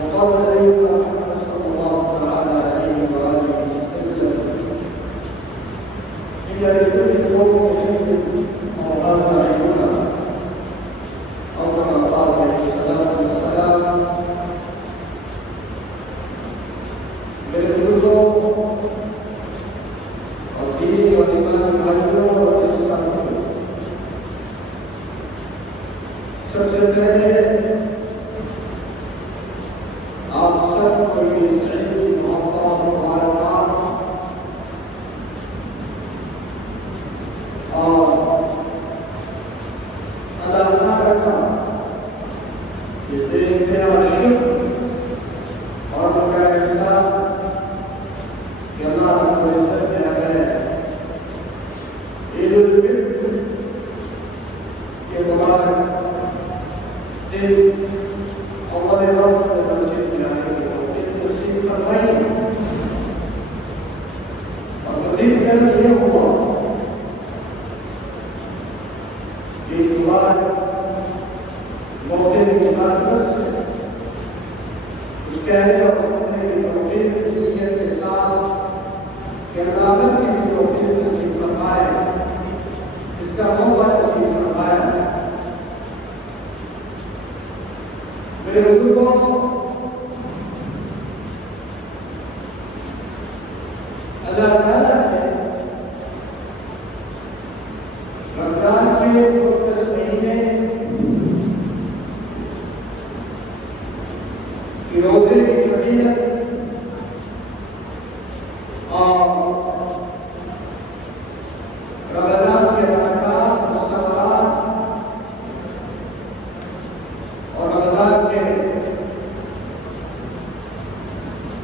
وقال نبينا محمد صلى الله تعالى عليه وآله وسلم إن لكل مؤمن موعظة عيونا أو كما قال عليه الصلاة والسلام للرجوع والدين والإيمان والعلم والإسلام. سب سے پہلے آپ سب کو یہ صحیح محبت مبارکباد اور اللہ تعالیٰ کا یہ دیکھنے اور شکر اور مگر احسان کہ اللہ رب العزت نے ہمیں عید الفطر کے مبارک دن اول وقت مسجد میں آنے کی توفیق نصیب فرمائی اور مزید خیر یہ ہوا کہ اس بار موقع کی مناسبت سے اس کہنے اور سننے کی توفیق اس نیت کے ساتھ کہ عدالت کی بھی توفیق نصیب فرمائے اس کا موقع نصیب فرمائے. میرے بزرگوں اللہ تعالیٰ نے رمضان کے مقدس مہینے کی روزے کی فضیلت اور رمضان کے برکات اور ثمرات اور رمضان کے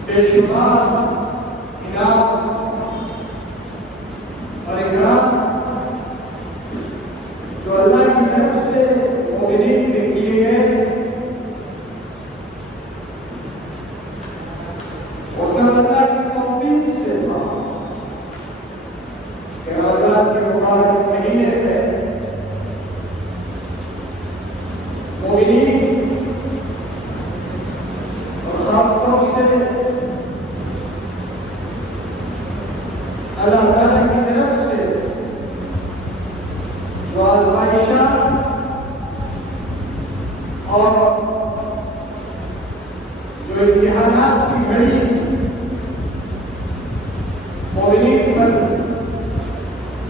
بے شمار انعام اور اکرام جو اللہ کی طرف سے مومنین کے کیے گئے وہ سب اللہ کی توفیق سے تھا کہ رمضان کے مبارک مہینے میں مومنین اور خاص طور سے اللہ تعالیٰ کی طرف سے جو آزمائشات اور جو امتحانات کی گھڑی مومنین پر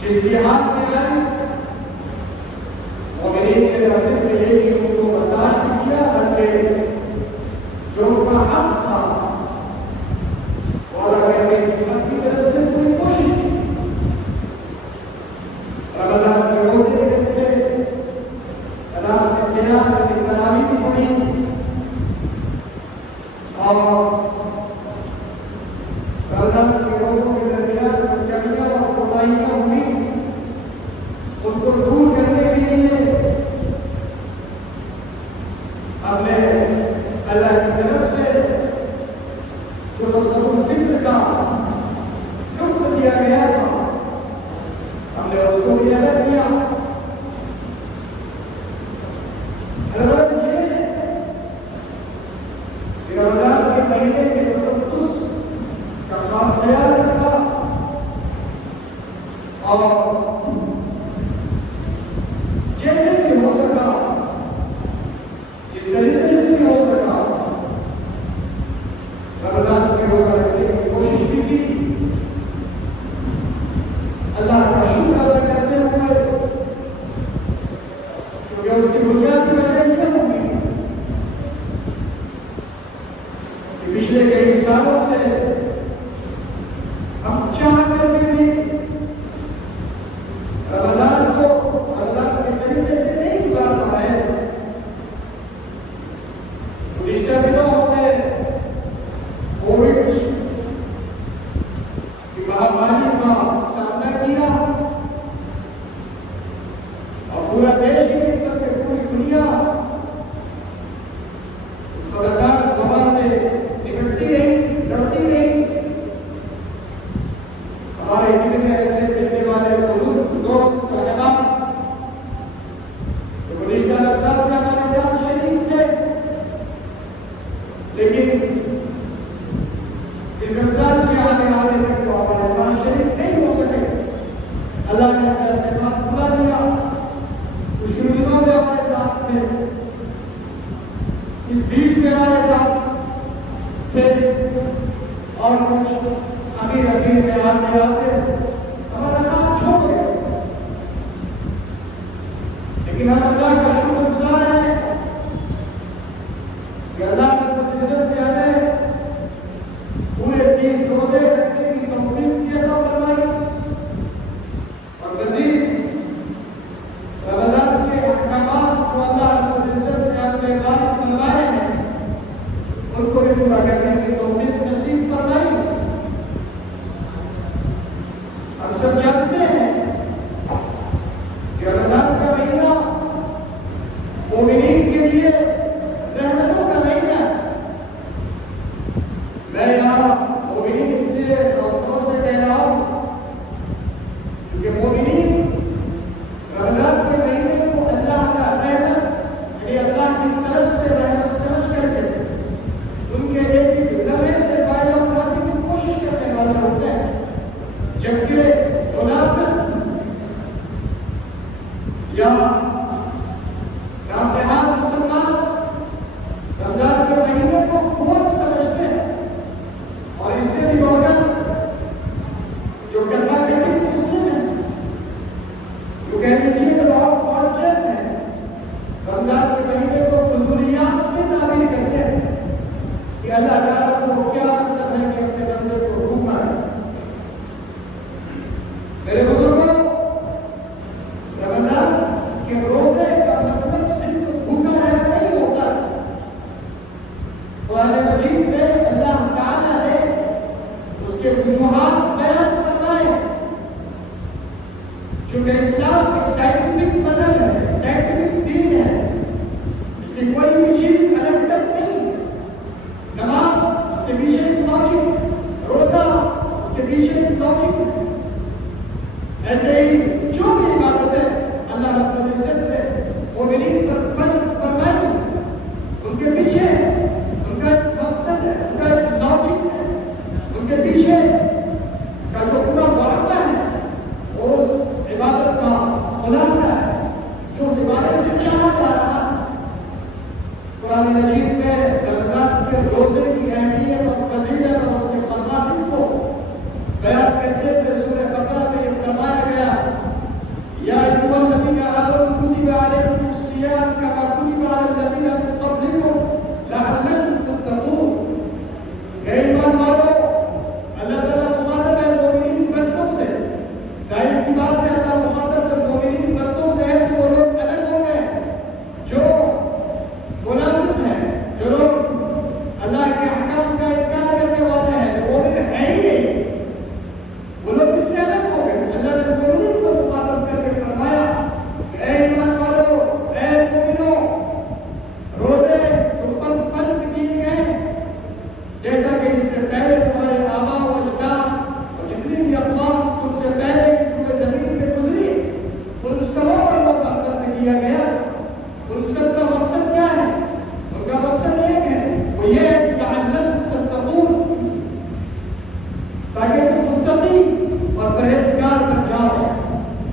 جس کی ہاتھ میں آئی مومنین نے نہ صرف یہ کہ ان کو برداشت کیا بلکہ جو ان کا حق تھا اور اگر حکمت کی طرف سے پوری کوشش کی رمضان کے روزے رکھے رات میں قیام کی تراویح پڑھی اور رمضان کے روزوں کے درمیان جمعیاں اور قربانیاں ہوئی ان کو دور کرنے کے لیے ہم نے اللہ کی طرف سے جو الفطر کا حکم دیا گیا تھا ہم نے اس کو بھی ادا کیا. غرض یہ ہے کہ رمضان کے مہینے کے تقدس کا خاص خیال رکھا اور جیسے بھی ہو سکا جس طریقے سے بھی ہو سکا رمضان کے روزہ رکھنے کی کوشش بھی کی. اللہ کا شکر ادا کرتے ہوئے کیونکہ اس کی بنیاد کی وجہ یہ ہوگی کہ پچھلے کئی سالوں سے ہم چاہ کر کے بھی رمضان کو رمضان کے طریقے سے نہیں گزار پا رہے ہیں. گزشتہ دنوں میں کووڈ کی مہاماری کا سامنا کیا اور پورا دیش ہی نہیں بلکہ پوری دنیا اس خطرناک وبا سے نپٹتی رہی لڑتی رہی. ہمارے کتنے ایسے ملنے والے بزرگ دوست احباب جو گزشتہ رمضان میں ہمارے ساتھ شریک لیکن ہم اللہ کا شکر گزار ہیں کہ اللہ رب العزت نے ہمیں پورے 30 روزے رکھنے کی توفیق عطا فرمائی اور مزید رمضان کے احکامات جو اللہ رب العزت نے اپنے وارد فرمائے ہیں ان کو بھی پورا کرنے کی توفیق نصیب فرمائی۔ ہم سب جانتے ہیں کہ رمضان کا مہینہ مومنین کے لیے رحمتوں کا مہینہ ہے۔ میں یہاں مومنین اس لیے دوستوں سے کہہ رہا ہوں کیونکہ مومنین رمضان کے مہینے کو اللہ کا رحمت یعنی اللہ کی طرف سے رحمت سمجھ کر کے ان کے ایک ایک لمحے سے فائدہ اٹھانے کی کوشش کرنے والے ہوتے ہیں، جبکہ منافق یا نامحرم مسلمان رمضان کے مہینے کو خوب سمجھتے ہیں اور اس سے بھی بڑھ کر جو کہنا کہتے مسلم ہیں جو کہنے چیز بہت معجب ہے رمضان کے مہینے کو فضولیات سے تعبیر کرتے ہیں کہ اللہ تعالیٰ کو کیا مطلب ہے کہ اپنے بندے کو بھوکا ہے۔ میرے بزرگوں رمضان کے روزے کا مطلب صرف بھوکا رہنا نہیں ہوتا۔ قرآن مجید میں اللہ تعالیٰ نے اس کے وجوہات بیان فرمائے۔ چونکہ اسلام ایک سائنٹیفک مذہب ہے، ایک سائنٹیفک دین ہے، اس لیے کوئی بھی چیز الگ نہیں۔ نماز اس کے پیچھے ایک لاجک، روزہ اس کے پیچھے ایک لاجک ہے۔ ایسے ہی جو بھی عبادت ہے اللہ رب العزت نے مومنین پر فرض فرمائی، ان کے پیچھے ان کا ایک مقصد ہے، ان کا ایک لاجک ہے، ان کے پیچھے کا جو پورا معاملہ ہے وہ اس عبادت کا خلاصہ ہے جو اس عبادت سے چاہا جا رہا ہے۔ قرآن مجید میں رمضان کے روزے کی اہمیت اور فضیلت اور اس کے مقاصد کو بیان کرتے ہوئے سورہ بقرہ میں یہ فرمایا گیا یا ایھا الذین آمنوا کتب علیکم الصیام کما کتب علی الذین من قبلکم لعلکم تتقون۔ اے ایمان والو اللہ تعالیٰ مخاطب ہے مومنین بندوں سے، ظاہر سی بات ہے اللہ مخاطب ہے مومنین بندوں سے ہے کہ وہ لوگ الگ ہو گئے جو منافق ہیں، جو لوگ اللہ کے احکام کا انکار کرنے والے ہیں، وہ ہے ہی نہیں، وہ لوگ اس سے الگ ہو گئے۔ اللہ نے مومنین کو مخاطب کر کے فرمایا کہ اے ایمان والو، اے مومنو، روزے تم پر فرض کیے گئے جیسا کہ اس سے پہلے تمہارے آباء و اجداد اور جتنی بھی اقوام تم سے پہلے اس پورے زمین پہ گزری ان سبوں پر روزہ فرض کیا گیا۔ ان سب کا مقصد کیا ہے؟ ان کا مقصد ایک ہے، وہ یہ ہے کہ لعلکم تتقون، تاکہ تم متقی اور پرہیزگار بن جاؤ۔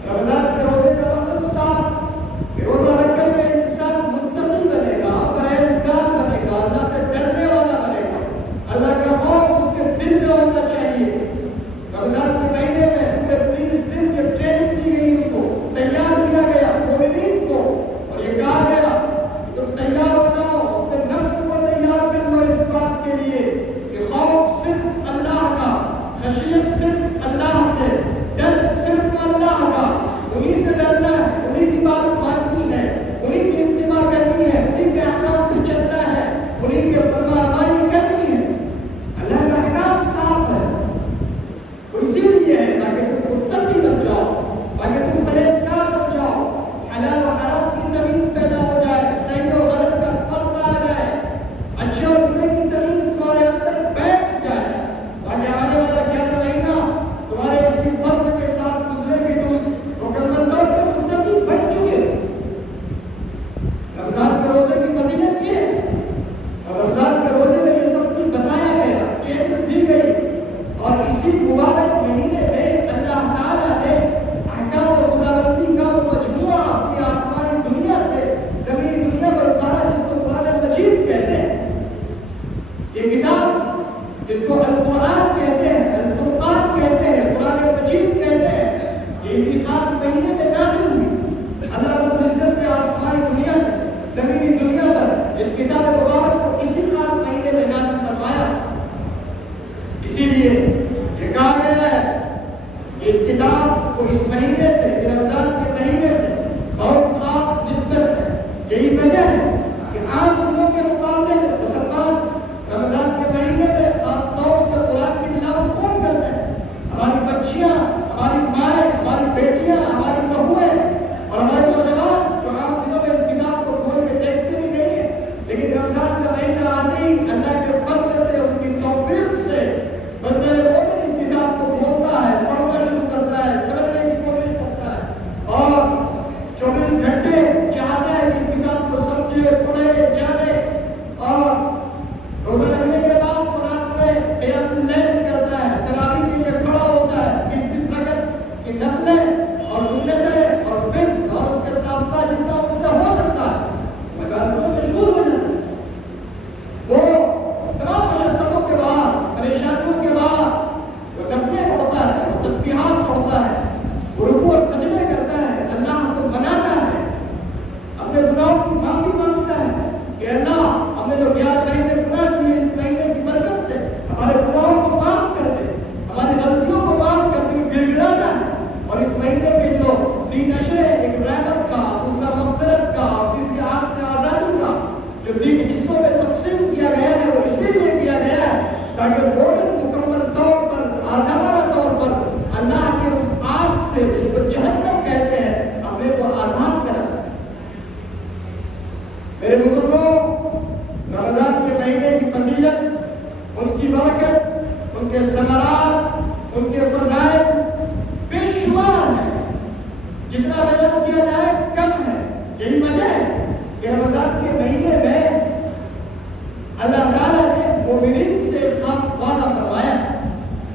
رمضان کے روزے کا مقصد صاف کہ روزہ رکھ کر کے انسان متقی بنے گا، پرہیزگار بنے گا، اللہ سے ڈرنے والا بنے گا، اللہ کا خوف اس کے دل میں ہونا چاہیے۔ رمضان کے مہینے میں پورے 30 دن جب ٹریننگ دی گئی، ان کو تیار کیا گیا مومنین کو، اور یہ کہا گیا وجہ ہے کہ عام دنوں کے مقابلے میں مسلمان رمضان کے مہینے میں خاص طور سے قرآن کی تلاوت کون کرتے ہیں؟ ہماری بچیاں، ہماری مائیں، ہماری بیٹیاں، ہماری بہویں اور ہمارے نوجوان جو عام دنوں میں اس کتاب کو کھول کے دیکھتے بھی نہیں ہیں، لیکن رمضان کا مہینہ آتے ہی اللہ کے فضل سے، ان کی توفیق سے بندے مومن اس کتاب کو کھولتا ہے، پڑھنا شروع کرتا ہے، سمجھنے کی کوشش کرتا ہے اور 24 گھنٹے چاہتا ہے کہ اس کتاب کو سمجھے، پڑھے، جانے اور روزہ رکھنے کے بعد رات میں قیام اللیل کرتا ہے، تراویح کے لیے کھڑا ہوتا ہے، 20 رکعت کی نفلیں اور سنتیں اور وتر اور اس کے ساتھ ساتھ جتنا ان سے ہو سکتا ہے عبادتوں میں مشغول ہو جاتا ہے۔ وہ تمام مشقتوں کے بعد، پریشانیوں کے بعد وہ نفلیں پڑھتا ہے، وہ تسبیحات پڑھتا ہے، وہ رکوع اور سجدے کرتا ہے، اللہ کو مناتا ہے، اپنے گناہوں کی معافی مانگتا ہے کہ اللہ ہم نے جو 11 مہینے گناہ کیے، اس مہینے کی برکت سے ہمارے گناہوں کو معاف کر دے، ہماری غلطیوں کو معاف کر کے گڑ گڑاتا ہے اور اس مہینے میں جو 3 اشرے، ایک رحمت کا، دوسرا مغفرت کا اور تیسری آگ سے آزادی کا جو 3 حصوں میں تقسیم کیا گیا ہے، وہ اس لیے کیا گیا ہے تاکہ مومن مکمل طور پر، آزادانہ طور پر اللہ کے اس آگ سے جس کو جہنم کہتے ہیں اپنے کو آزاد کر سکے۔ میرے بزرگوں، رمضان کے مہینے کی فضیلت، ان کی برکت، ان کے ثمرات، ان کے فضائل بے شمار ہیں، جتنا بیان کیا جائے کم ہے۔ یہی وجہ ہے کہ رمضان کے مہینے میں اللہ تعالیٰ نے مومنین سے ایک خاص وعدہ فرمایا،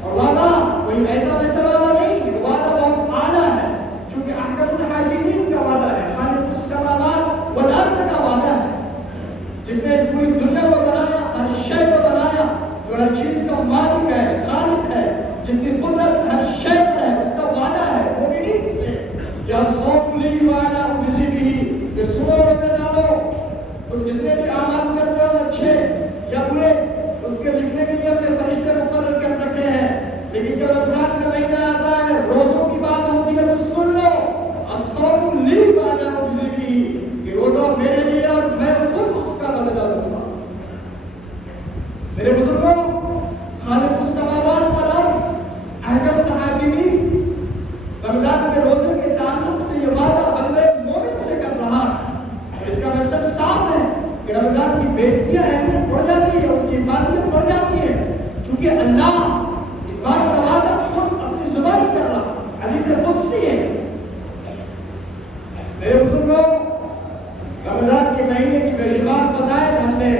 اور وعدہ کوئی ایسا ویسا وعدہ نہیں، وعدہ بہت اعلیٰ ہے، چونکہ احکم الحاکمین کا وعدہ ہے، خالق السماوات والارض کا وعدہ ہے، جس نے اس پوری دنیا کو بنایا، ہر شے کو بنایا، جو ہر چیز کا مالک ہے، خالق ہے، جس کی قدرت ہر شے پر ہے، اس کا وعدہ ہے مومنین سے، یا صوم لی وعدہ اجزی بھی، کہ سنو روزے دارو، تم جتنے بھی اعمال کرتے ہو اچھے یا برے، اس کے لکھنے کے لیے اپنے فرشتے مقرر کر رکھے ہیں، لیکن جب رمضان کا مہینہ آتا ہے، روزوں کی بات ہوتی ہے تو سن لو، الصوم لی وعدہ اجزی بھی، کہ روزہ میرے لیے اور میں خود اس کا بدلہ دوں گا۔ میرے بزرگوں، خالق السماوات والارض، احکم الحاکمین، رمضان کے روزے کے تعلق سے یہ وعدہ بندے مومن سے کر رہا ہے۔ اس کا مطلب صاف ہے کہ رمضان کی بہتریاں اہمیت بڑھ جاتی ہے، ان کی افادیت بڑھ جاتی ہے، چونکہ اللہ اس بات کا وعدہ خود اپنی زبان کر رہا، حدیث قدسی ہے۔ میرے بزرگوں، رمضان کے مہینے کی بے شمار فضائل ہم نے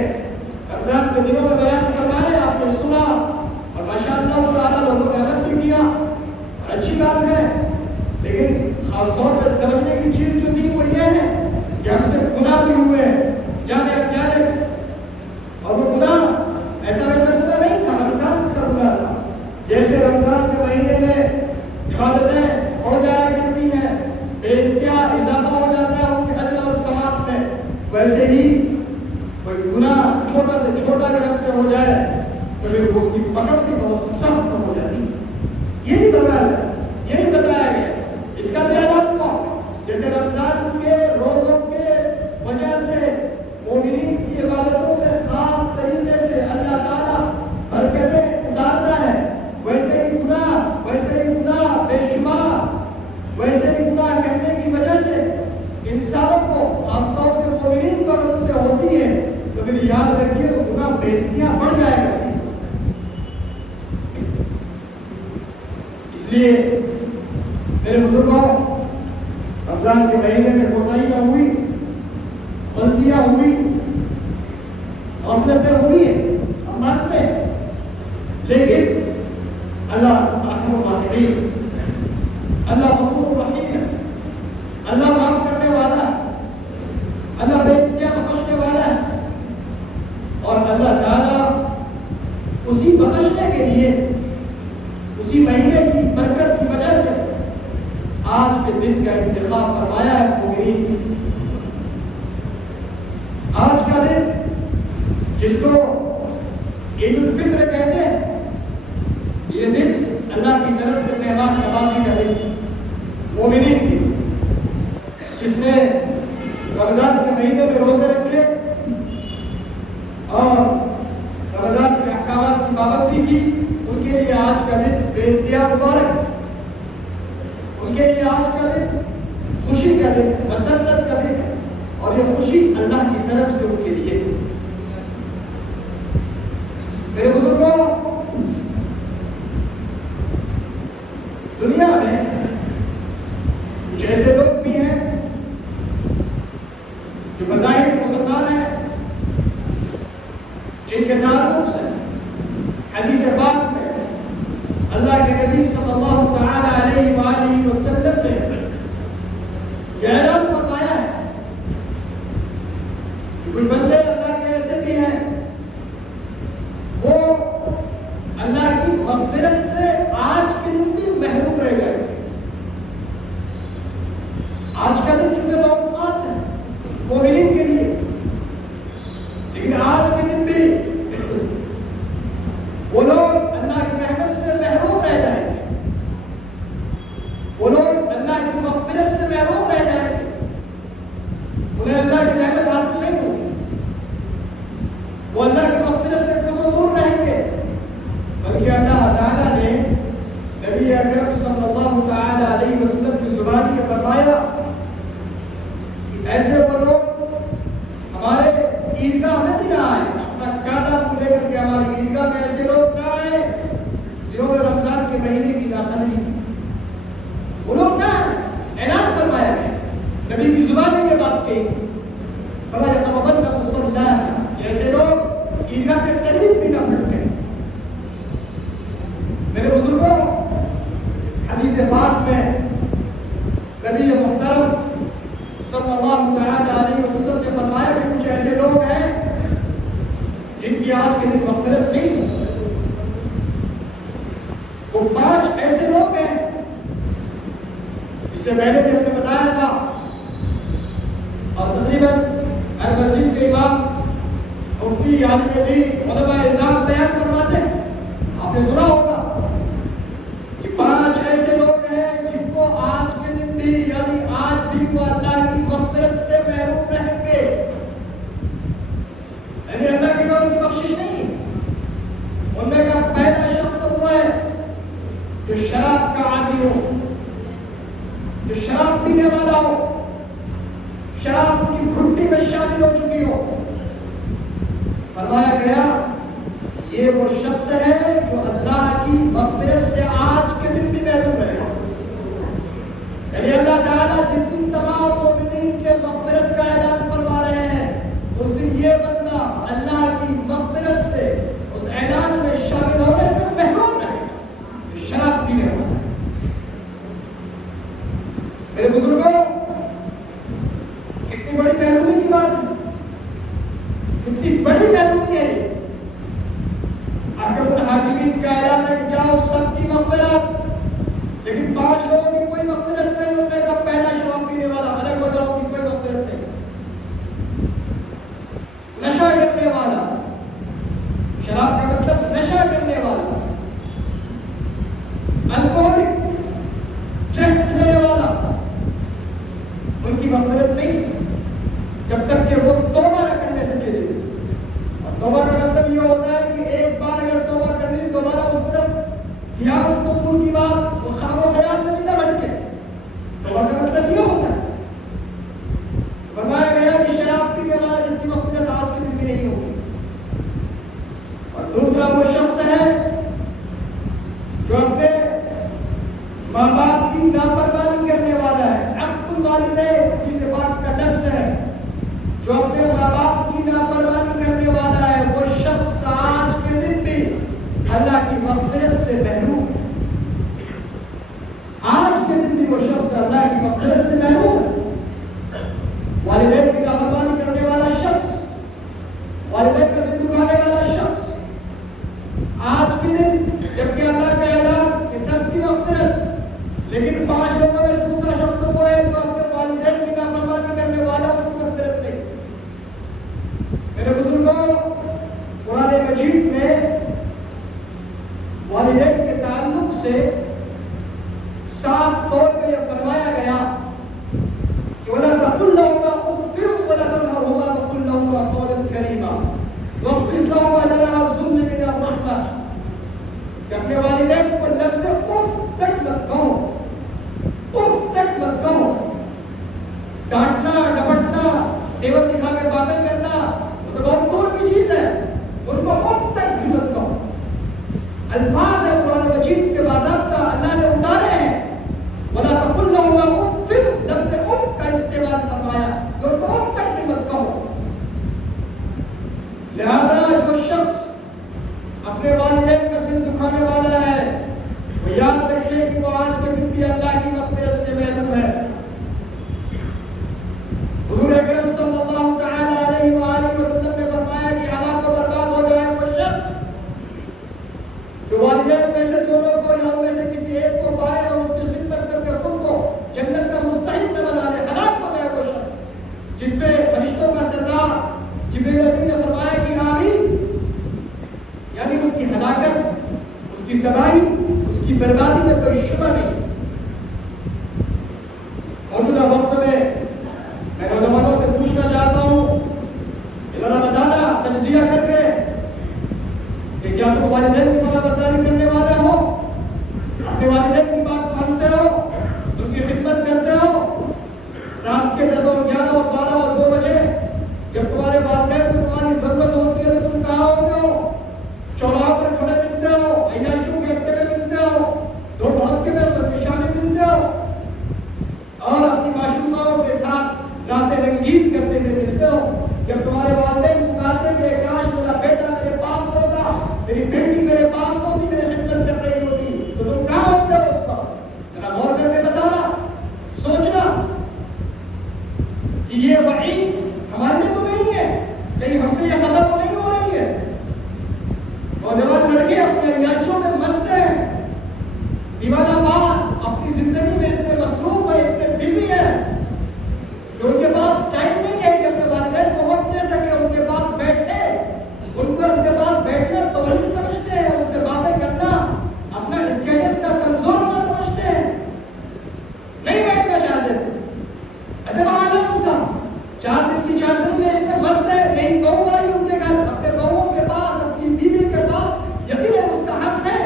رمضان کے دنوں میں بیان فرمائے، آپ نے سنا اور ماشاءاللہ تعالیٰ لوگوں نے عمل بھی کیا، اور اچھی بات ہے، لیکن خاص طور پہ سمجھنے کی چیز جو تھی وہ یہ ہے کہ ہم سے گناہ بھی ہوئے ہیں، جانے اجانے، اور وہ گناہ ایسا ویسا گناہ نہیں تھا، رمضان کا گناہ تھا۔ جیسے رمضان کے مہینے میں عبادتیں ہو جایا کرتی ہیں، بے انتہا اضافہ ہو جاتا ہے ان کے اجر اور ثواب میں، ویسے ہی کوئی گناہ چھوٹا سے چھوٹا اگر ہم سے ہو جائے تو پھر اس کی پکڑ بھی بہت سخت ہو جاتی ہے۔ یہ بھی بتایا گیا، یہ بھی بتایا گیا، اس کا اعلان ہوا جیسے رمضان کے روزوں کے وجہ سے مومنین کی عبادتوں میں خاص طریقے سے اللہ تعالیٰ برکتیں اتارتا ہے، ویسے ہی گناہ بے شمار، ویسے ہی گناہ کرنے کی وجہ سے انسانوں کو خاص طور سے مومنین کو اگر ان سے ہوتی ہے تو پھر یاد رکھیے تو گناہ بےحدیاں بڑھ جایا کرتی ہیں۔ اس لیے میرے بزرگوں، رمضان کے مہینے میں کوتاہیاں ہوئی، غلطیاں ہوئی، غفلتیں ہوئی ہیں، ہم مانتے ہیں، لیکن اللہ رحیم الرحیم، اللہ غفور رحیم ہے، اللہ معاف کرنے والا ہے، اللہ بے انتہا بخشنے والا ہے، اور اللہ تعالیٰ اسی بخشنے کے لیے، اسی مہینے کی برکت کی وجہ سے آج کے دن کا انتخاب فرمایا ہے مومنین۔ آج کا دن جس کو عید الفطر کہتے ہیں، یہ دن اللہ کی طرف سے مہمان نوازی کا دن مومنین کی، جس نے رمضان کے مہینے میں روزے اللہ کی طرف سے ان کے لیے. میرے بزرگوں، دنیا میں کچھ ایسے لوگ بھی ہیں جو بظاہر مسلمان ہیں، جن کے تعلق سے حدیث پاک میں اللہ کے نبی صلی اللہ تعالی علیہ وآلہ وسلم نے یہ اعلان فرمایا ہے کہ کچھ بندے اللہ کے ایسے بھی ہیں وہ اللہ کی مغفرت سے آج کے دن بھی محروم رہ گئے. آج کا دن چونکہ بہت خاص ہے مومنین کے لیے، لیکن آج کے دن بھی وہ لوگ اللہ کی رحمت سے محروم رہ جائیں گے، وہ لوگ اللہ کی مغفرت سے محروم رہ جائیں گے، انہیں اللہ کی رحمت حاصل نہیں ہوگی، وہ اللہ کی مغفرت سے کچھ دور رہیں گے. بلکہ اللہ تعالیٰ نے نبی اکرم صلی اللہ تعالی علیہ وسلم کی زبان یہ فرمایا کہ ایسے وہ لوگ ہمارے عیدگاہ میں بھی نہ آئے، اپنا کالا منہ لے کر کے ہماری عیدگاہ میں ایسے لوگ نہ آئے جنہوں نے رمضان کے مہینے کی ناقدری کی. وہ لوگ نہ اعلان فرمایا گیا، نبی کی زبان نے یہ بات کہی فلا یقربن مصلانا، ایسے لوگ عیدگاہ کے قریب بھی نہ پھٹکے. میرے بزرگوں، حدیث پاک میں نبی محترم صلی اللہ تعالی علیہ وسلم نے فرمایا کہ کچھ ایسے لوگ ہیں جن کی آج کے دن مغفرت نہیں. وہ 5 ایسے لوگ ہیں جس سے میں نے بھی ہم نے بتایا تھا، اور تقریباً ہر مسجد کے امام مفتی عالم دین علماء اعظام بیان فرماتے ہیں. آپ نے سنا ہوگا کہ 5 ایسے لوگ ہیں جن کو آج کے دن بھی یعنی آج بھی وہ اللہ کی مغفرت سے محروم رہیں گے. یعنی اللہ کی ان کی بخشش نہیں. ان میں کا پہلا شخص وہ ہے جو شراب کا عادی ہو، جو شراب پینے والا ہو، شراب کی گھٹی میں شامل ہو چکی ہو. فرمایا گیا یہ وہ شخص ہے جو اللہ کی مغفرت سے آج کے دن بھی محروم ہے. یعنی اللہ تعالیٰ جس دن تمام مومنین کے مغفرت کا اعلان فرما رہے ہیں، اس دن یہ بندہ اللہ کی مغفرت سے اس اعلان میں شامل ہونے سے محروم رہے. شراب پینے والا ہے. میرے بزرگوں، کتنی بڑی محرومی کی بات ہے، کتنی بڑی محرومی ہے یہ. حاکم الحاکمین کا اعلان ہے کہ جاؤ سب کی مغفرت، لیکن 5 لوگوں کی کوئی مغفرت نہیں. ان میں کا پہلا شراب پینے والا، الگ ہو جاؤ، کی کوئی مغفرت نہیں. نشہ کرنے والا، شراب کا مطلب نشہ کرنے والا، الکوہلک، ڈرگس لینے والا، ان کی مغفرت نہیں جب تک کہ وہ توبہ نہ کرنے سچے دل سے. اور توبہ کا مطلب یہ ہوتا ہے کہ ایک بار اگر توبہ کر لی دوبارہ اس طرف دھیان قبول کی بات وہ خواب و خیال میں بھی نہ بن کے. توبہ کا مطلب یہ ہوتا ہے. فرمایا گیا کہ شراب پینے والا جس کی مغفرت آج کے دن بھی نہیں ہوگی. اور دوسرا وہ شخص ہے جو اپنے ماں باپ کی نافرمانی کرنے والا ہے. حق الوالدین جسے بات کا لفظ ہے، جو اپنے ماں باپ کی نافرمانی کرنے والا ہے، وہ شخص آج کے دن بھی اللہ کی مغفرت سے محروم ہے. آج کے دن بھی وہ شخص اللہ کی مغفرت سے محروم ہے. والدین کی نافرمانی کرنے والا شخص، والدین کا دل دکھانے والا شخص، آج کے دن جبکہ اللہ کا اعلان کہ سب کی مغفرت، لیکن 5 لوگوں میں دوسرا شخص وہ ہے جو اپنے والدین کی نافرمانی کرنے والا، اس کی مغفرت نہیں. میرے بزرگوں، قرآن مجید میں والدین کے تعلق سے صاف طور پہ یہ فرمایا گیا کہ وَلَا تَقُلْ لَهُمَا أُفٍّ وَلَا تَنْهَرْهُمَا وَقُلْ لَهُمَا قَوْلًا كَرِيمًا وَاخْفِضْ لَهُمَا جَنَاحَ الذُّلِّ مِنَ الرَّحْمَةِ. کہ اپنے والدین کو لفظ اف تک مت کہو، اف تک مت کہو. ڈانٹنا ڈپٹنا تیور دکھا کے وہ تو بہت دور کی چیز ہے، ان کو اف تک بھی مت کہو۔ الفاظ ہے قرآن مجید کے باضابطہ اللہ نے اتارے ہیں، وَلَا تَقُلْ لَهُمَا اُفٍّ، لفظ اف کا استعمال فرمایا کہ ان کو اف تک بھی مت کہو۔ لہذا جو شخص اپنے والدین کا دل دکھانے والا ہے وہ یاد رکھے کہ وہ آج کے دن بھی اللہ کی مغفرت سے محروم ہے۔ حضور اکرم صلی اللہ تعالی علیہ وآلہ وسلم نے فرمایا کہ ہلاک و برباد ہو جائے وہ شخص جو والدین میں سے دونوں کو یا ان میں سے کسی ایک کو پائے اور اس کی خدمت کر کے خود کو جنت کا مستحق نہ بنا دے۔ ہلاک ہو جائے وہ شخص جس پہ فرشتوں کا سردار جبریل امین نے فرمایا کہ آمین، یعنی اس کی ہلاکت، اس کی تباہی، اس کی بربادی میں کوئی شبہ نہیں۔ موجودہ وقت میں نوجوانوں سے پوچھنا چاہتا ہوں کہ ذرا بتانا تجزیہ کر کے کہ کیا تم والدین کی فرما برداری کرنے والے ہو، اپنے والدین کی بات مانتے ہو، ان کی خدمت کرتے ہو؟ رات کے 10 اور 11 اور 12 اور 2 بجے جب تمہارے والدین کو تمہاری ضرورت ہوتی ہے تو تم کہاں ہوتے ہو؟ چوراہوں پر کھڑے ملتے ہو، عیاشیوں کے اڈے میں ملتے ہو، دو بھڑکے میں پیشہ میں ملتے ہو، اور اپنی معشوقاؤں کے ساتھ راتیں رنگین کرتے ہوئے ملتے ہو۔ جب تمہارے والدین پکارتے کہ کاش میرا بیٹا میرے پاس ہوتا، میری بیٹی میرے پاس ہوتی، میری خدمت کر رہی ہوتی، تو تم کہاں ہوتے ہو اس وقت؟ ذرا غور کر کے بتانا، سوچنا کہ یہ وعید ہمارے لیے تو نہیں ہے، کہیں ہم سے یہ ختم نہیں ہو رہی ہے۔ نوجوان لڑکے اپنے عیاشیوں میں مست ہیں، دیوانہ باد اپنی زندگی میں اتنے مصروف ہیں، اتنے بزی ہیں کہ ان کے پاس ٹائم نہیں ہے کہ اپنے والدین کو وقت دے سکے، ان کے پاس بیٹھے، ان کے پاس بیٹھنا توہین سمجھتے ہیں، ان سے باتیں کرنا اپنا اسٹیٹس کا کمزور ہونا سمجھتے ہیں، نہیں بیٹھنا چاہتے۔ عجب عالم ان کا، 4 دن کی چاندنی میں اتنے مست ہے، میری بہو آئی ان کے گھر، اپنے بہوؤں کے پاس، اپنی بیوی کے پاس، یقیناً اس کا حق ہے،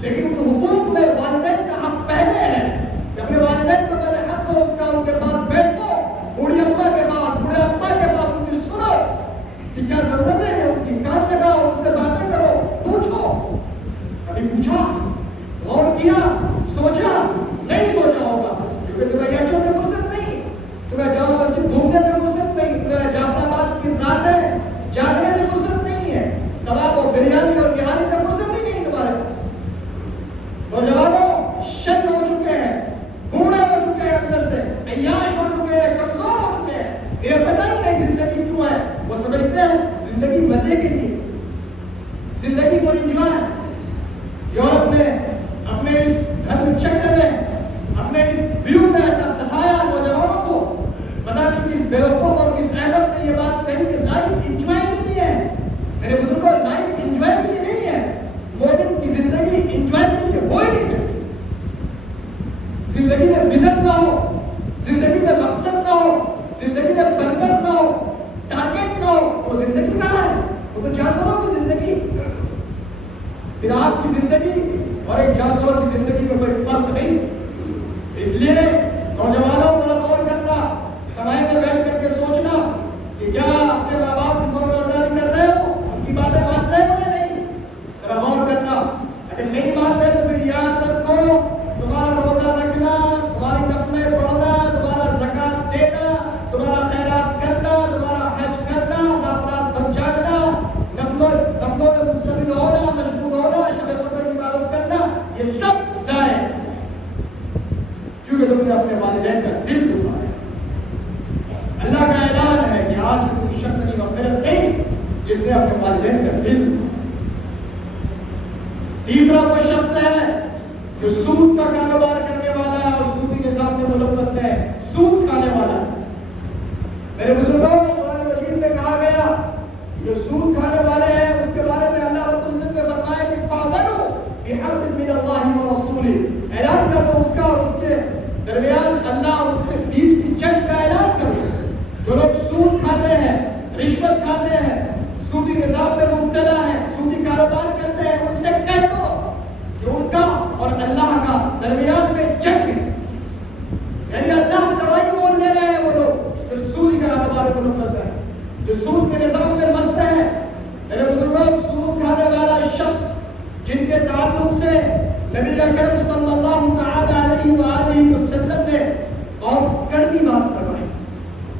لیکن ان حقوق میں والدین کا حق پہلے ہے کہ اپنے والدین کو پہلے حق ہو اس کا، ان کے پاس بیٹھو، بوڑھی اماں کے پاس، بوڑھے ابا کے پاس ان کی سنو کہ کیا ضرورتیں ہیں، ان کی کان لگاؤ، ان سے باتیں کرو، پوچھو۔ کبھی پوچھا، غور کیا، سوچا؟ نہیں سوچا ہوگا، کیونکہ تمہیں عیاشیوں سے فرصت نہیں، تمہیں جامع مسجد گھومنے سے فرصت نہیں، تمہیں جعفر آباد کی راتیں جاگنے سے فرصت نہیں ہے، کباب اور بریانی اور نہاری سے فرصت ہی نہیں تمہارے پاس۔ نوجوانوں شد ہو چکے ہیں، بوڑھے ہو چکے ہیں، اندر سے عیاش ہو چکے ہیں، کمزور ہو چکے ہیں، انہیں پتہ ہی نہیں زندگی کیوں ہے۔ وہ سمجھتے ہیں زندگی مزے کے لیے، زندگی فور انجوائے۔ یورپ نے اپنے اس دھرم چکر میں، اپنے اس ویو میں ایسا پھنسایا نوجوانوں کو، پتا نہیں کس بیوقوف اور کس احمق نے یہ بات کہی کہ لائف انجوائے کے لیے ہے۔ میرے بزرگوں، لائف انجوائے کے لیے نہیں ہے، مومن کی زندگی انجوائے کے لیے ہو ہی نہیں سکتی۔ زندگی میں وزن نہ ہو، زندگی میں مقصد نہ ہو، زندگی میں پرپس نہ ہو، ٹارگیٹ نہ ہو، وہ زندگی کہاں ہے؟ وہ تو جانوروں کی زندگی۔ پھر آپ کی زندگی اور ایک جانوروں کی زندگی میں کوئی فرق نہیں۔ اس لیے نوجوانوں کو غور کرنا، کمائی میں بیٹھ کر کے سوچنا کہ کیا اپنے ماں باپ کی فرمانبرداری کر رہے ہو، ان کی باتیں مان رہے ہو یا نہیں، ذرا غور کرنا۔ اگر نہیں مان رہے تو پھر یاد رکھو، تمہارا روزہ رکھنا، تمہاری نفلیں پڑھنا، تمہارا زکات دینا، تمہارا خیرات کرنا، تمہارا حج کرنا، نافرات بن جاگنا، نفلوں میں مستقل ہونا، مشغول ہونا، شب قدر کی عبادت کرنا، یہ سب ضائع ہے، کیونکہ تم نے اپنے والدین کا دل دکھایا۔ اللہ کا اعلان ہے کہ آج کوئی شخص کی مغفرت نہیں جس نے اپنے والدین کا دل دکھایا۔ تیسرا وہ شخص ہے جو سود کا کاروبار کرنے والا ہے اور سودی نظام میں ملوث ہے، سود کھانے والا ہے۔ میرے بزرگوں، قرآن مجید میں کہا گیا جو سود کھانے والے ہیں اس کے بارے میں اللہ رب العزت نے فرمایا کہ فَاعْلَمُوا بِحَرْبٍ مِّنَ اللَّهِ وَرَسُولِهِ، اعلان کرو اس کا اور اس کے درمیان اللہ اور اس کے بیچ کی جنگ کا اعلان کرو۔ جو لوگ سود کھاتے ہیں، رشوت کھاتے ہیں، سودی نظام میں مبتلا ہیں، سودی کاروبار کرتے ہیں، ان سے کہہ دو کہ ان کا اور اللہ کا درمیان میں جنگ ہے، یعنی اللہ کی لڑائی مول لے رہے ہیں وہ لوگ جو سودی کاروبار میں ملوث ہیں۔ جو سود کے نظام میں مست ہے، میرے بزرگوں سود کھانے والا شخص جن کے تعلق سے نبی اکرم صلی اللہ تعالی علیہ وآلہ وسلم نے بہت کڑوی بات فرمائی۔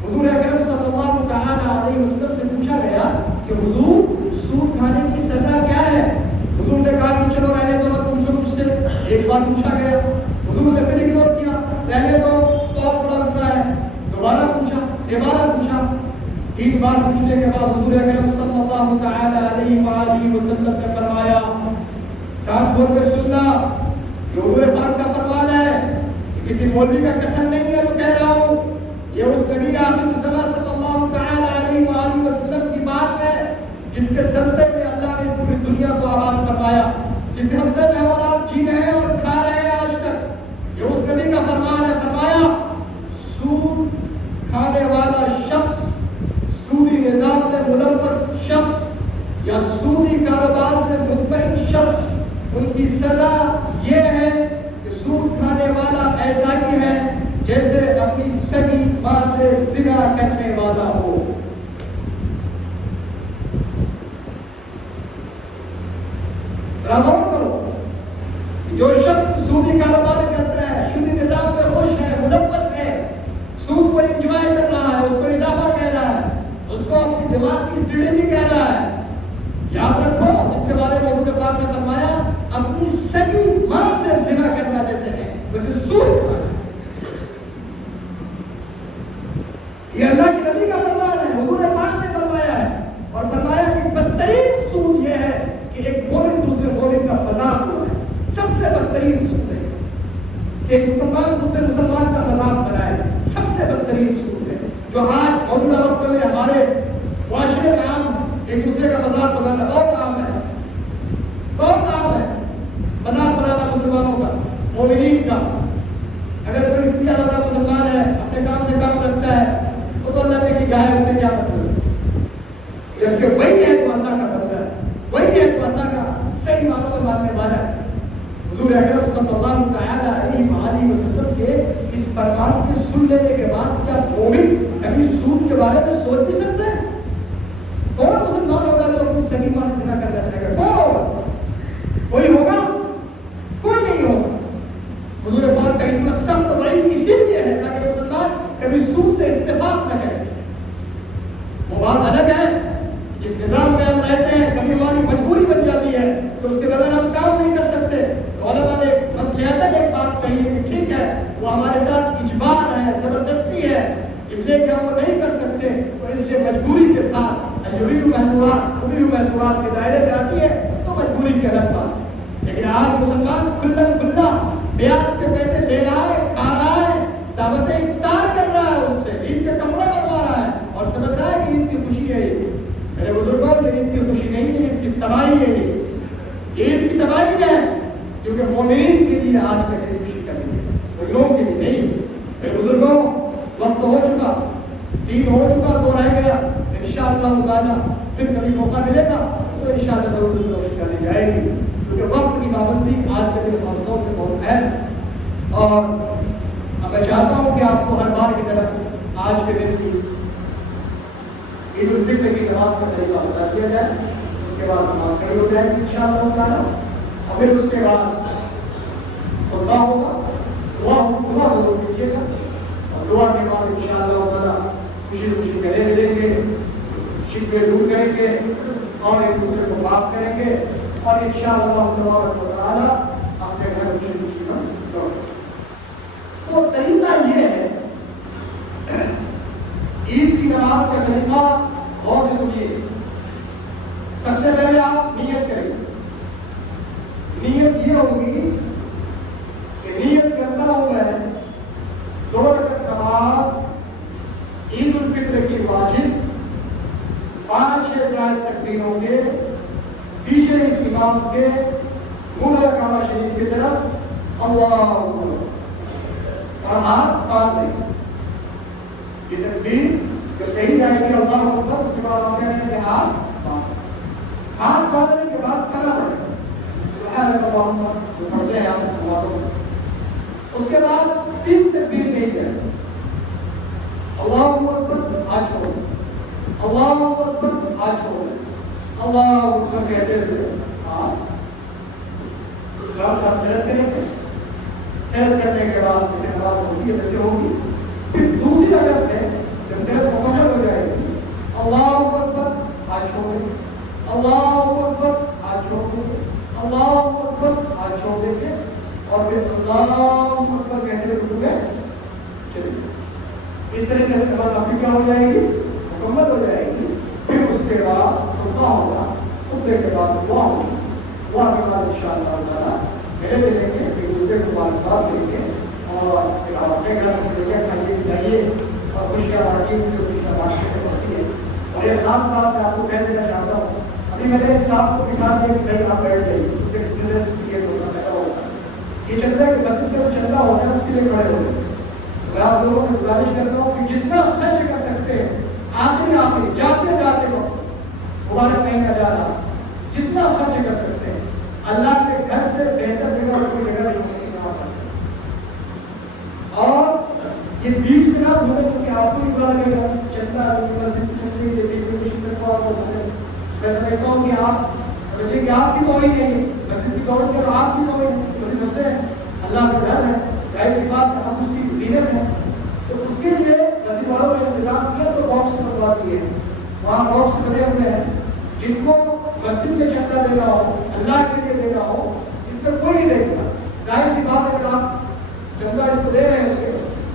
حضور اکرم صلی اللہ تعالی علیہ وسلم سے پوچھا گیا کہ حضور سود کھانے کی سزا کیا ہے؟ حضور نے کہا کہ چلو رہنے دو، مت پوچھو مجھ سے۔ ایک بار پوچھا گیا، حضور نے پھر اگنور کیا، رہنے دو بہت بڑا گناہ ہے۔ دوبارہ پوچھا، تیبارہ پوچھا، 3 بار پوچھنے کے بعد حضور اکرم صلی اللہ تعالی علیہ وآلہ وسلم نے فرمایا، کان کھول کے سننا، جو حضور پاک کا فرمان ہے، یہ کسی مولوی کا کتھن نہیں ہے، جو کہہ رہا ہوں، یہ اس نبی آخر الزماں صلی اللہ تعالی علیہ وآلہ وسلم کی بات ہے جس کے صدقے میں اللہ نے اس پوری دنیا کو آباد فرمایا، جس کے ہم میں اور آپ جی رہے ہیں اور کھا رہے ہیں آج تک۔ یہ اس نبی کا فرمان ہے، فرمایا سود کھانے والا شخص، سودی نظام میں ملوث شخص یا سودی کاروبار سے مطمئن شخص، ان کی سزا یہ ہے کہ سود کھانے والا ایسا ہی ہے جیسے اپنی سگی ماں سے زنا کرنے والا ہو۔ برابر کرو، جو شخص سودی کاروبار کرتا ہے، سودی نظام میں خوش ہے، ملوث ہے، سود کو انجوائے کر رہا ہے، اس کو اضافہ کہہ رہا ہے، اس کو اپنی دماغ کی اسٹریٹجی کہہ رہا ہے، یاد رکھو اس کے بارے میں حضور پاک نے فرمایا اپنی سگی ماں سے زنا کرنا جیسے ہے ویسے سود کھانا۔ یہ اللہ کے نبی کا فرمان ہے، حضور پاک نے فرمایا ہے، اور فرمایا کہ بدترین سود یہ ہے کہ ایک مومن دوسرے مومن کا مذاق اڑائے۔ سب سے بدترین سود ہے کہ ایک مسلمان دوسرے مسلمان کا مذاق بنائے، سب سے بدترین سود ہے جو آج موجودہ وقت میں ہمارے معاشرے میں عام، ایک دوسرے کا مذاق بنانا بہت عام ہے، بہت عام ہے مذاق بنانا مسلمانوں کا، مومنین کا۔ اگر کوئی اس سے زیادہ مسلمان ہے، اپنے کام سے کام رکھتا ہے، تو اللہ نے کی گائے اسے کیا مطلب، جبکہ وہی ہے تو اللہ کا بندہ ہے، وہی ہے تو اللہ کا صحیح معنوں میں ماننے والا ہے۔ حضور اکرم صلی اللہ تعالی علیہ وآلہ وسلم کے اس فرمان کے سن لینے کے بعد کیا مومن کبھی سود کے بارے میں سوچ بھی سکتا ہے؟ کون مسلمان ہوگا جو اپنی سگی ماں سے زنا کرنا چاہے گا؟ کون ہوگا؟ کوئی ہوگا؟ کوئی نہیں ہوگا۔ حضور پاک کا اتنا سخت وعید اسی لیے ہے تاکہ مسلمان کبھی سود سے اتفاق نہ کرے۔ وہ بات الگ ہے جس نظام میں ہم رہتے ہیں، کبھی ہماری مجبوری بن جاتی ہے تو اس کے بغیر ہم کام نہیں کر سکتے، تو علماء نے مصلحتاً ایک بات کہی ہے کہ ٹھیک ہے وہ ہمارے ساتھ اجبار ہے، زبردستی ہے، اس لیے کہ ہم وہ نہیں کر سکتے، تو اس لیے مجبوری کے ساتھ محصورات کے دائرے میں آتی ہے تو مجبوری کی الگ بات۔ لیکن آج مسلمان کھلم کھلا بیاس کے پیسے لے رہا ہے، کھا رہا ہے، دعوت افطار کر رہا ہے، اس سے عید کے کپڑے بنوا رہا ہے اور سمجھ رہا ہے کہ عید کی خوشی ہے۔ میرے بزرگوں یہ عید کی خوشی نہیں ہے، عید کی تباہی ہے، عید کی تباہی ہے، کیونکہ مومنین کے لیے آج کا دن خوشی کا دن ہے، ان لوگوں کے لیے نہیں۔ میرے بزرگوں وقت ہو چکا، 3 ہو چکا، 2 رہ گیا، انشاءاللہ تعالی پھر کبھی موقع ملے گا تو انشاءاللہ ضرور اس میں روشنی ڈالی جائے گی، کیونکہ وقت کی پابندی آج کے دن خاص طور سے بہت اہم، اور میں چاہتا ہوں کہ آپ کو ہر بار کی طرح آج کے دن کی عید الفطر کی نماز کا طریقہ بتا دیا جائے، اس کے بعد نماز کھڑی ہو جائے گی انشاءاللہ تعالی، اور پھر اس کے بعد خطبہ ہوگا، دعا ضرور کیجیے گا، اور دعا کے بعد انشاءاللہ تعالی خوشی گلے ملیں گے، شکوے دور کریں گے اور ایک دوسرے کو معاف کریں گے، اور انشاءاللہ تبارک و تعالی اپنے گھر خوشی میں لوٹیں گے۔ تو طریقہ یہ ہے، عید کی نماز کا طریقہ غور سے سنیے۔ سب سے پہلے آپ نیت کریں، نیت یہ ہوگی کہ نیت کرتا ہوں میں 2 رکعت نماز عید الفطر کی واجب 5-6 زائد تکبیروں کے پیچھے اس امام کے منہ کعبہ شریف کی طرف اللہ اکبر، اور ہاتھ باندھ دیں۔ یہ تکبیر جب کہی جائے گی اللہ اکبر، اس کے بعد ہم کہیں گے ہاتھ باندھنے کے بعد سلام پڑھیں، سبحان اللہ جو پڑھتے ہیں آپ نمازوں میں، اس کے بعد 3 تکبیر کہی جائے، اللہ اکبر ہاتھ چھوڑو، اللہ اللہ اکبر ہاتھ چھوڑ دیں، اللہ اکبر کہتے ہوئے ہاتھ صاحب محنت کریں گے، محنت کرنے کے بعد جیسے نماز ہوتی ہے ویسے ہوگی، پھر دوسری رکعت میں جب محنت مکمل ہو جائے گی اللہ اکبر ہاتھ چھوڑ دیں گے، اللہ اکبر ہاتھ چھوڑ دیں گے، اللہ اکبر ہاتھ چھوڑ دیں گے، اور پھر اللہ اکبر کہتے ہوئے رکوع میں چلے گئے۔ اس طرح کی نماز آپ کی کیا ہو جائے گی؟ مکمل ہو جائے گی۔ پھر اس کے بعد خطبہ ہوگا، خطبے کے بعد دعا ہوگی، دعا کے بعد انشاءاللہ تعالیٰ گلے ملیں گے، ایک دوسرے کو مبارکباد دیں گے، اور پھر آپ اپنے گھر سے لے کے کھائیے جائیے اور خوشیاں بانٹیے، جو خوشیاں بانٹنے سے ہوتی ہے۔ اور یہ خاص بات میں آپ کو کہہ دینا چاہتا ہوں، ابھی میں نے صاحب کو بٹھا دیا کہ بھائی آپ بیٹھ جائیے، کیونکہ اسٹوڈنٹس کے لیے ہوتا لگا ہوتا ہے، یہ چلتا ہے کہ مسجد کا چندہ ہوتا ہے اس کے لیے کھڑے ہوتے ہیں۔ میں آپ لوگوں سے گزارش کرتا ہوں کہ جتنا خرچ کر سکتے ہیں آخری جاتے جاتے وقت مبارک مہینہ جا رہا، جتنا خرچ کر سکتے ہیں اللہ کے گھر سے بہتر جگہ کوئی جگہ نہیں ہے۔ اور یہ بیچ میں نہ بھولے کیونکہ آپ کو بھی برا لگے گا، چندہ مسجد چندے کے بیچ میں کچھ کروا آپ کو بھولے۔ میں سمجھتا ہوں کہ آپ سمجھیں کہ آپ کی توہین نہیں ہے، مسجد کی توہین کرو آپ کی توہین ہے، کیونکہ سب سے اللہ کا گھر ہے، ظاہر سی بات ہے ہم اس کی زینت ہے۔ تو اس کے لیے مسجد والوں نے انتظام کیا تو باکس بنوا دیے ہیں، وہاں باکس بنے ہوئے ہیں، جن کو مسجد میں چندہ دینا ہو، اللہ کے لیے دینا ہو، اس پر کوئی نہیں دے گا۔ ظاہر سی بات ہے اگر آپ چندہ اس کو دے رہے ہیں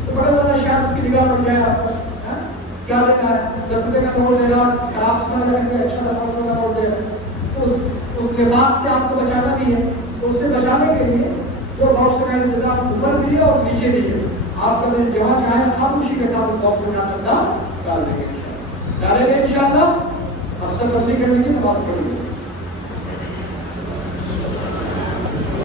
تو بڑا بڑا شاید اس کی نگاہ پڑ جائے آپ کو کیا دینا ہے، 10 روپے کا نوٹ دینا، آپ سمجھ رکھیں گے اچھا 500 کا نوٹ دے رہے ہیں، تو اس نفاق سے آپ کو بچانا بھی ہے۔ تو اس سے بچانے کے لیے وہ باکس کا انتظام اوپر بھی ہے اور نیچے بھی ہے، آپ کا دل جہاں چاہے خاموشی کے ساتھ باکس میں چندہ ڈال دیں گے، ڈالیں گے انشاءاللہ۔ افسر بندی کرنے کی نماز پڑھیں گے۔